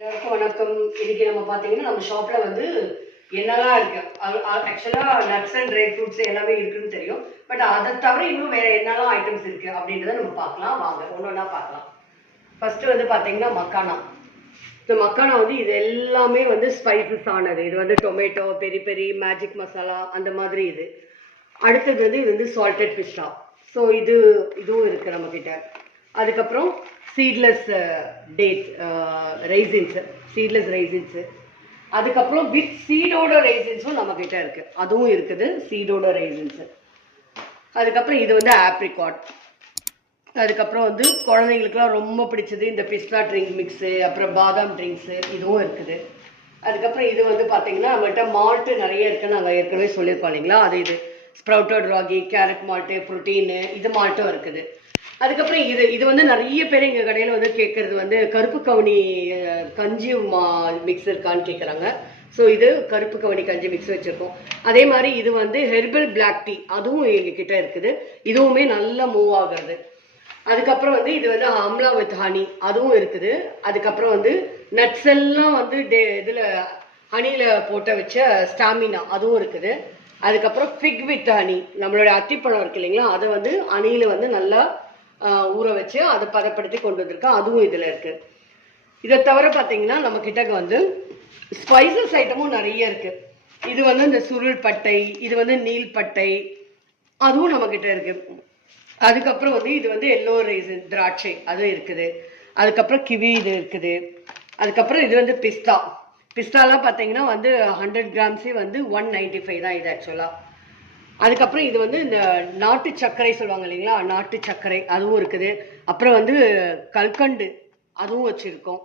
எல்லாருக்கும் வணக்கம். இன்னைக்கு நம்ம பார்த்தீங்கன்னா நம்ம ஷாப்ல வந்து என்னெல்லாம் இருக்கு, ஆக்சுவலா நட்ஸ் அண்ட் ட்ரை ஃப்ரூட்ஸ் எல்லாமே இருக்குன்னு தெரியும். பட் அதை தவிர இன்னும் வேற என்னெல்லாம் ஐட்டம்ஸ் இருக்கு அப்படின்றத நம்ம பார்க்கலாம். வாங்க ஒன்று ஒன்றா பார்க்கலாம். ஃபர்ஸ்ட் வந்து பார்த்தீங்கன்னா மக்கானா. இந்த மக்கானா வந்து இது எல்லாமே வந்து ஸ்பைசஸ் ஆனது. இது வந்து டொமேட்டோ, பெரி பெரி, மேஜிக் மசாலா அந்த மாதிரி இது. அடுத்தது வந்து இது வந்து சால்டட் பிஸ்டா. ஸோ இதுவும் இருக்கு நம்ம கிட்ட. அதுக்கப்புறம் சீட்லெஸ் டேட் ரைசின்ஸு, சீட்லெஸ் ரைசின்ஸு. அதுக்கப்புறம் வித் சீடோட ரைசின்ஸும் நம்ம கிட்ட இருக்கு, அதுவும் இருக்குது சீடோட ரைசின்ஸு. அதுக்கப்புறம் இது வந்து ஆப்ரிகாட். அதுக்கப்புறம் வந்து குழந்தைங்களுக்குலாம் ரொம்ப பிடிச்சது இந்த பிஸ்தா ட்ரிங்க் மிக்ஸு, அப்புறம் பாதாம் ட்ரிங்க்ஸு, இதுவும் இருக்குது. அதுக்கப்புறம் இது வந்து பார்த்தீங்கன்னா நம்மகிட்ட மால்ட்டு நிறைய இருக்குன்னு நாங்கள் ஏற்கனவே சொல்லியிருக்கோம் இல்லைங்களா, அது இது sprouted ragi, carrot malt, protein, இது மால்ட்டும் இருக்குது. அதுக்கப்புறம் இது வந்து நிறைய பேர் எங்கள் கடையில் வந்து கேட்குறது வந்து கருப்பு கவுனி கஞ்சி மிக்ஸ் இருக்கான்னு கேட்குறாங்க. ஸோ இது கருப்பு கவுனி கஞ்சி மிக்ஸ் வச்சுருக்கோம். அதே மாதிரி இது வந்து ஹெர்பல் பிளாக் டீ, அதுவும் எங்ககிட்ட இருக்குது. இதுவுமே நல்லா மூவ் ஆகுறது. அதுக்கப்புறம் வந்து இது வந்து ஆம்லா வித் ஹனி, அதுவும் இருக்குது. அதுக்கப்புறம் வந்து நட்ஸ் எல்லாம் வந்து இதில் ஹனியில் போட்ட வச்ச ஸ்டாமினா, அதுவும் இருக்குது. அதுக்கப்புறம் ஃபிக் வித் ஹனி, நம்மளோட அத்திப்பழம் இருக்கு இல்லைங்களா, அதை வந்து ஹனியில் வந்து நல்லா ஊற வச்சு அதை பதப்படுத்தி கொண்டு வந்திருக்கோம், அதுவும் இதில் இருக்குது. இதை தவிர பார்த்தீங்கன்னா நம்ம கிட்ட வந்து ஸ்பைசஸ் ஐட்டமும் நிறைய இருக்குது. இது வந்து இந்த சுருள் பட்டை, இது வந்து நீல் பட்டை, அதுவும் நம்ம கிட்ட இருக்குது. அதுக்கப்புறம் வந்து இது வந்து எல்லோ ரைசன் திராட்சை, அது இருக்குது. அதுக்கப்புறம் கிவி இது இருக்குது. அதுக்கப்புறம் இது வந்து பிஸ்தாலாம் பார்த்தீங்கன்னா வந்து 100 கிராம்ஸே வந்து 195 தான் இது ஆக்சுவலாக. அதுக்கப்புறம் இது வந்து இந்த நாட்டு சர்க்கரை சொல்லுவாங்க இல்லைங்களா, நாட்டு சர்க்கரை, அதுவும் இருக்குது. அப்புறம் வந்து கல்கண்டு, அதுவும் வச்சுருக்கோம்.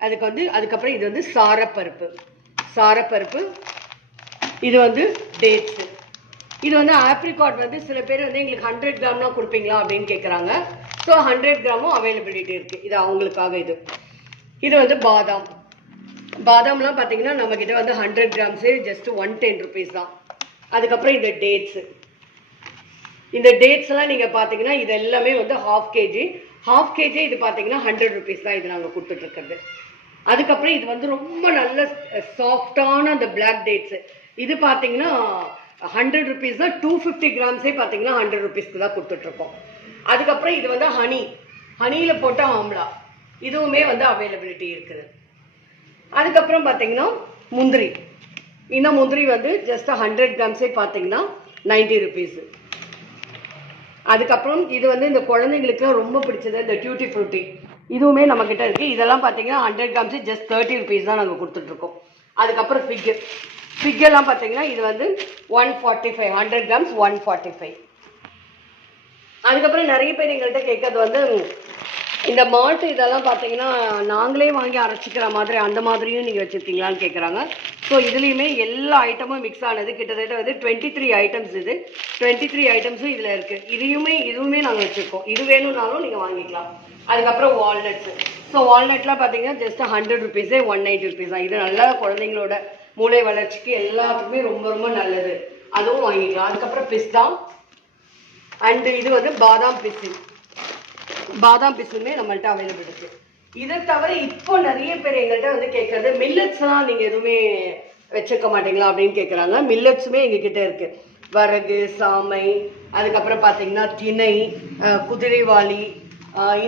அதுக்கப்புறம் இது வந்து சாரப்பருப்பு. இது வந்து டேட்ஸு. இது வந்து ஆப்ரிகாட் வந்து சில பேர் வந்து எங்களுக்கு 100 கிராம்லாம் கொடுப்பீங்களா அப்படின்னு கேட்குறாங்க. ஸோ 100 கிராமும் அவைலபிலிட்டி இருக்குது, இது அவங்களுக்காக. இது வந்து பாதாம்லாம் பார்த்தீங்கன்னா நம்மக்கிட்ட வந்து 100 கிராம்ஸே ஜஸ்ட் 110 ருபீஸ் தான். அதுக்கப்புறம் இந்த டேட்ஸ்லாம் நீங்கள் பார்த்தீங்கன்னா இது எல்லாமே வந்து ஹாஃப் கேஜி இது பார்த்தீங்கன்னா 100 ருபீஸ் தான் இது நாங்கள் கொடுத்துட்ருக்கிறது. அதுக்கப்புறம் இது வந்து ரொம்ப நல்ல சாஃப்டான அந்த பிளாக் டேட்ஸு, இது பார்த்தீங்கன்னா 100 ருபீஸ் தான். 250 கிராம்ஸே பார்த்தீங்கன்னா 100 ருபீஸ்க்கு தான் கொடுத்துட்ருக்கோம். அதுக்கப்புறம் இது வந்து ஹனியில் போட்ட ஆம்லா, இதுவுமே வந்து அவைலபிலிட்டி இருக்குது. அதுக்கப்புறம் பார்த்தீங்கன்னா முந்திரி வந்து ஜஸ்ட் 100 கிராம்ஸே பார்த்தீங்கன்னா 90 ருபீஸு. அதுக்கப்புறம் இது வந்து இந்த குழந்தைங்களுக்குலாம் ரொம்ப பிடிச்சது இந்த டியூட்டி ஃப்ரூட்டி, இதுவுமே நம்மக்கிட்ட இருக்குது. இதெல்லாம் பார்த்தீங்கன்னா 100 கிராம்ஸே ஜஸ்ட் 30 ருபீஸ் தான் நாங்கள் கொடுத்துட்ருக்கோம். அதுக்கப்புறம் ஃபிக்கெல்லாம் பார்த்தீங்கன்னா இது வந்து 145, 100 கிராம்ஸ் 145. அதுக்கப்புறம் நிறைய பேர் எங்கள்கிட்ட கேட்கறது வந்து இந்த மால்ட்டு இதெல்லாம் பார்த்தீங்கன்னா நாங்களே வாங்கி அரைச்சிக்கிற மாதிரி அந்த மாதிரியும் நீங்கள் வச்சுருக்கீங்களான்னு கேட்குறாங்க. ஸோ இதுலேயுமே எல்லா ஐட்டமும் மிக்ஸ் ஆனது கிட்டத்தட்ட வந்து 23 ஐட்டம்ஸ். இது 23 ஐட்டம்ஸும் இதில் இருக்குது. இதுவுமே நாங்கள் வச்சுருக்கோம். இது வேணும்னாலும் நீங்கள் வாங்கிக்கலாம். அதுக்கப்புறம் வால்நட்ஸு. ஸோ வால்நட்லாம் பார்த்தீங்கன்னா ஜஸ்ட் 100 ருபீஸே 190 ருபீஸ் தான். இது நல்லா குழந்தைங்களோட மூளை வளர்ச்சிக்கு எல்லாத்துக்குமே ரொம்ப ரொம்ப நல்லது, அதுவும் வாங்கிக்கலாம். அதுக்கப்புறம் பிஸ்தா அண்டு இது வந்து பாதாம் பிசுமே நம்மள்ட்ட அவைலபிள் இருக்குது. இதை தவிர இப்போ நிறைய பேர் எங்கள்கிட்ட வந்து கேட்குறது மில்லட்ஸ்லாம் நீங்கள் எதுவுமே வச்சுக்க மாட்டீங்களா அப்படின்னு கேட்குறாங்க. மில்லட்ஸுமே எங்ககிட்ட இருக்குது. வரகு, சாமை, அதுக்கப்புறம் பார்த்தீங்கன்னா திணை, குதிரைவாளி,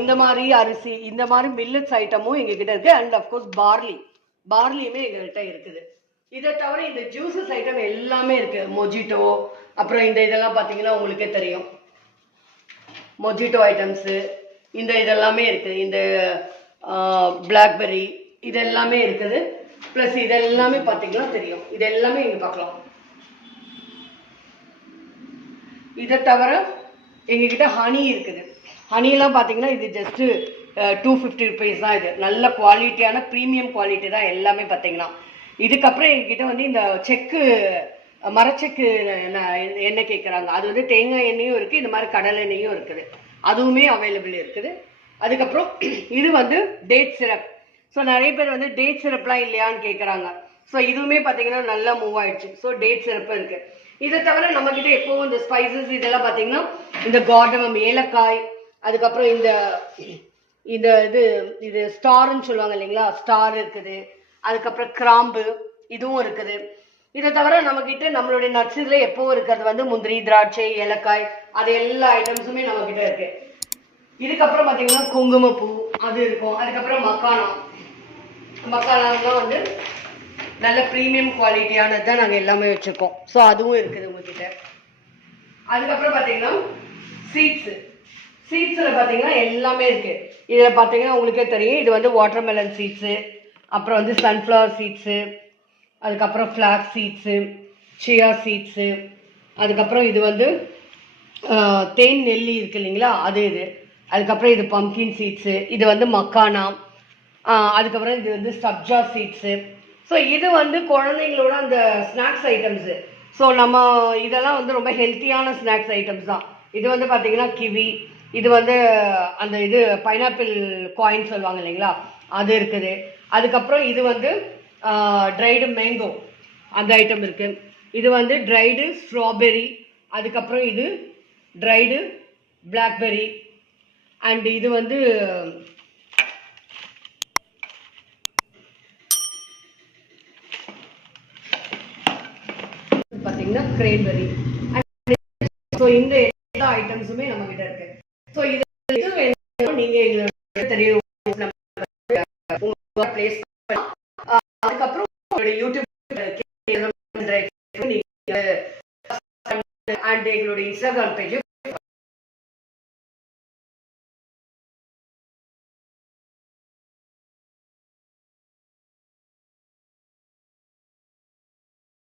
இந்த மாதிரி அரிசி, இந்த மாதிரி மில்லட்ஸ் ஐட்டமும் எங்ககிட்ட இருக்குது. அண்ட் அஃப்கோர்ஸ் பார்லியுமே எங்கள்கிட்ட இருக்குது. இதை தவிர இந்த ஜூஸஸ் ஐட்டம் எல்லாமே இருக்குது. மொஜிட்டோ, அப்புறம் இதெல்லாம் பார்த்தீங்கன்னா உங்களுக்கே தெரியும், மொஜிட்டோ ஐட்டம்ஸு, இதெல்லாமே இருக்குது. இந்த பிளாக்பெர்ரி இதெல்லாமே இருக்குது. ப்ளஸ் இதெல்லாமே பார்த்தீங்கன்னா தெரியும், இதெல்லாமே இங்கே பார்க்கலாம். இதை தவிர எங்ககிட்ட ஹனி இருக்குது. ஹனியெல்லாம் பார்த்தீங்கன்னா இது ஜஸ்ட்டு 250 ருபீஸ் தான். இது நல்ல குவாலிட்டியான ப்ரீமியம் குவாலிட்டி தான் எல்லாமே பார்த்தீங்கன்னா. இதுக்கப்புறம் எங்ககிட்ட வந்து இந்த மரச்செக்கு எண்ணெய் கேட்குறாங்க. அது வந்து தேங்காய் எண்ணெயும் இருக்குது, இந்த மாதிரி கடலை எண்ணெயும் இருக்குது, அதுவுமே அவைலபிள் இருக்குது. அதுக்கப்புறம் இது வந்து டேட் சிரப். ஸோ நிறைய பேர் வந்து டேட் சிரப்லாம் இல்லையான்னு கேட்குறாங்க. ஸோ இதுவுமே பார்த்தீங்கன்னா நல்லா மூவ் ஆயிடுச்சு. ஸோ டேட் சிரப்பும் இருக்குது. இதை தவிர நம்மக்கிட்ட எப்போவும் இந்த ஸ்பைசஸ் இதெல்லாம் பார்த்தீங்கன்னா இந்த கார்டமம், ஏலக்காய், அதுக்கப்புறம் இந்த இது ஸ்டார்ன்னு சொல்லுவாங்க இல்லைங்களா, ஸ்டார் இருக்குது. அதுக்கப்புறம் கிராம்பு இதுவும் இருக்குது. இதை தவிர நம்மக்கிட்ட நம்மளுடைய நட்ஸ் இதில் எப்பவும் இருக்கிறது வந்து முந்திரி, திராட்சை, ஏலக்காய், அது எல்லா ஐட்டம்ஸுமே நம்மக்கிட்ட இருக்கு. இதுக்கப்புறம் பார்த்தீங்கன்னா குங்குமப்பூ அது இருக்கும். அதுக்கப்புறம் மக்கானாலாம் வந்து நல்ல ப்ரீமியம் குவாலிட்டியானது தான் நாங்கள் எல்லாமே வச்சுருக்கோம். ஸோ அதுவும் இருக்குது உங்ககிட்ட. அதுக்கப்புறம் பார்த்தீங்கன்னா சீட்ஸில் பார்த்தீங்கன்னா எல்லாமே இருக்குது. இதில் பார்த்தீங்கன்னா உங்களுக்கே தெரியும், இது வந்து வாட்டர்மெலன் சீட்ஸு, அப்புறம் வந்து சன்ஃப்ளவர் சீட்ஸு, அதுக்கப்புறம் ஃப்ளாக்ஸ் சீட்ஸு, சியா சீட்ஸு, அதுக்கப்புறம் இது வந்து தேன் நெல்லி இருக்குது இல்லைங்களா, இது. அதுக்கப்புறம் இது பம்கின் சீட்ஸு, இது வந்து மக்கானா, அதுக்கப்புறம் இது வந்து சப்ஜா சீட்ஸு. ஸோ இது வந்து குழந்தைங்களோட அந்த ஸ்நாக்ஸ் ஐட்டம்ஸு. ஸோ நம்ம இதெல்லாம் வந்து ரொம்ப ஹெல்த்தியான ஸ்நாக்ஸ் ஐட்டம்ஸ் தான். இது வந்து பார்த்தீங்கன்னா கிவி, இது வந்து அந்த பைனாப்பிள் காயின் சொல்லுவாங்க இல்லைங்களா, அது இருக்குது. அதுக்கப்புறம் இது வந்து ட்ரைடு மேங்கோ அந்த ஐட்டம் இருக்குது. இது வந்து ட்ரைடு ஸ்ட்ராபெரி, அதுக்கப்புறம் இது ட்ரைடு பிளாக்பெரி, அண்ட் இது வந்து பார்த்தீங்கன்னா கிரேன்பெரி. ஸோ இந்த எல்லா ஐட்டம்ஸுமே நம்ம கிட்ட இருக்கு. ஸோ இது நீங்க எங்களோட தெரியும் பிளேஸ். அதுக்கப்புறம் யூடியூப் அண்ட் எங்களுடைய இன்ஸ்டாகிராம் பேஜ்